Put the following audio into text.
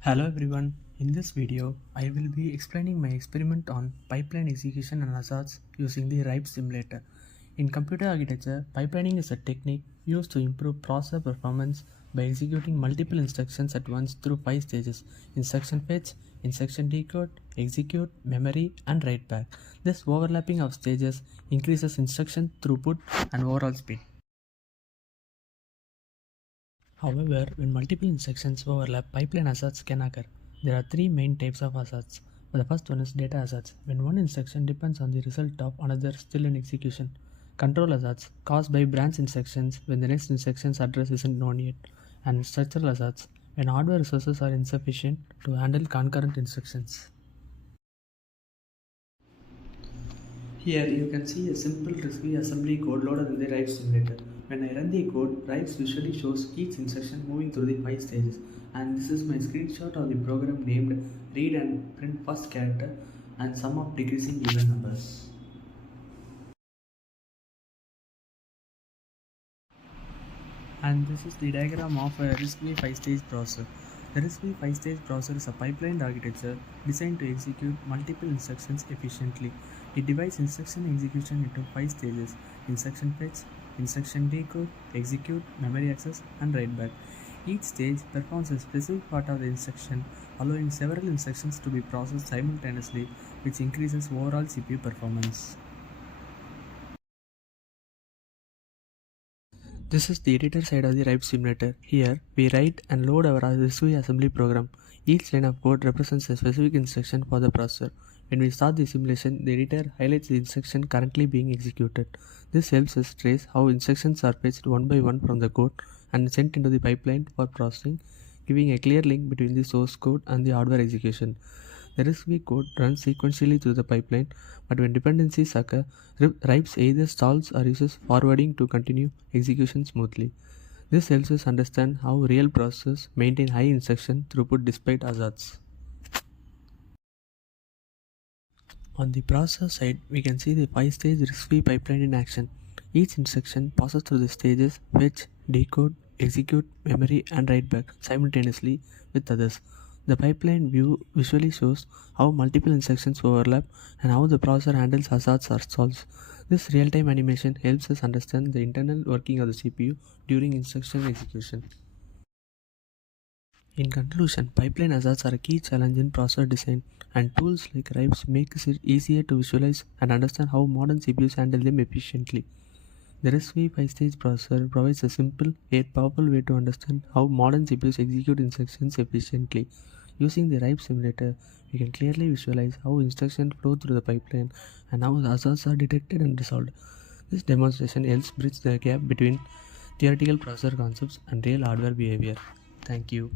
Hello everyone, in this video I will be explaining my experiment on pipeline execution and hazards using the RIPES simulator. In computer architecture, pipelining is a technique used to improve processor performance by executing multiple instructions at once through 5 stages: instruction fetch, instruction decode, execute, memory, and write back. This overlapping of stages increases instruction throughput and overall speed. However, when multiple instructions overlap, pipeline hazards can occur. There are three main types of hazards. The first one is data hazards, when one instruction depends on the result of another still in execution. Control hazards, caused by branch instructions when the next instruction's address isn't known yet. And structural hazards, when hardware resources are insufficient to handle concurrent instructions. Here you can see a simple RISC assembly code loaded in the RIPES simulator. When I run the code, RIPES visually shows each instruction moving through the 5 stages, and this is my screenshot of the program named read and print first character and sum of decreasing even numbers. And this is the diagram of a RISC-V 5-stage processor. The RISC-V 5-stage processor is a pipelined architecture designed to execute multiple instructions efficiently. It divides instruction execution into 5 stages: instruction fetch, instruction decode, execute, memory access, and write back. Each stage performs a specific part of the instruction, allowing several instructions to be processed simultaneously, which increases overall CPU performance. This is the editor side of the RIPE simulator. Here, we write and load our RISC-V assembly program. Each line of code represents a specific instruction for the processor. When we start the simulation, the editor highlights the instruction currently being executed. This helps us trace how instructions are fetched one by one from the code and sent into the pipeline for processing, giving a clear link between the source code and the hardware execution. The RISC-V code runs sequentially through the pipeline, but when dependencies occur, RIPES either stalls or uses forwarding to continue execution smoothly. This helps us understand how real processors maintain high instruction throughput despite hazards. On the processor side, we can see the 5-stage RISC-V pipeline in action. Each instruction passes through the stages fetch, decode, execute, memory, and write back simultaneously with others. The pipeline view visually shows how multiple instructions overlap and how the processor handles hazards or stalls. This real-time animation helps us understand the internal working of the CPU during instruction execution. In conclusion, pipeline hazards are a key challenge in processor design, and tools like RIPES make it easier to visualize and understand how modern CPUs handle them efficiently. The RISC-V 5-stage processor provides a simple yet powerful way to understand how modern CPUs execute instructions efficiently. Using the RIPE simulator, we can clearly visualize how instructions flow through the pipeline and how the hazards are detected and resolved. This demonstration helps bridge the gap between theoretical processor concepts and real hardware behavior. Thank you.